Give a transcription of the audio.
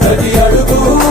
ప్రతి అడుగు.